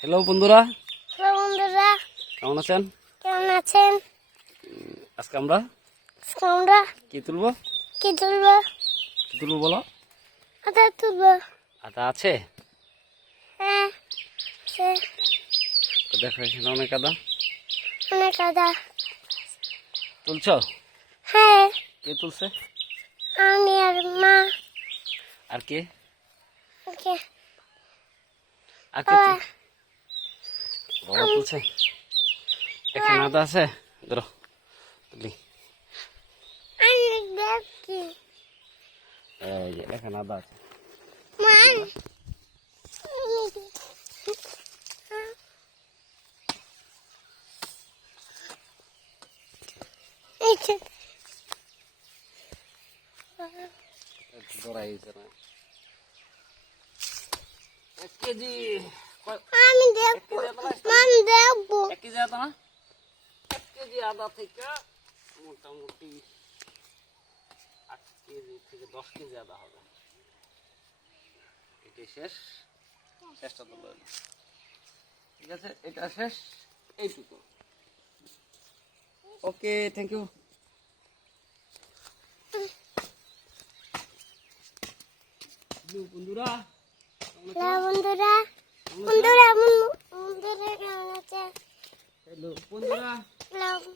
Hello বন্ধুরা, hello বন্ধুরা, কেমন আছেন? কেমন আছেন? আজকে আমরা আমরা কি তুলবো? কি তুলবো? কি তুলবো বলো? আদা তুলবো। আদা আছে? হ্যাঁ, সে তো দেখো এখানে অনেক আদা অনেক আদা। তুলছো? হ্যাঁ, কে তুলছে? আমি আর মা। আর কে? ওকে, আর কে বাবা তুলছে? এখানে আদা আছে, ধরো তুলি। আমি দেখি। এই যে এখানে আদা আছে। মা, এই যে ধরাই না 1 কেজি। আমি দেখবো, আমি দেখবো। 1 কেজি আদা না? 1 কেজি আদা থেকে মোটামুটি 8 কেজি থেকে 10 কেজি আদা হবে। এটাই শেষটা তো লইল। ঠিক আছে, এটা শেষ, এইটুকু। ওকে, থ্যাংক ইউ। বন্ধুরা, হ্যালো বন্ধুরা, বন্ধুরা কেমন আছে? হ্যালো বন্ধুরা। হ্যালো।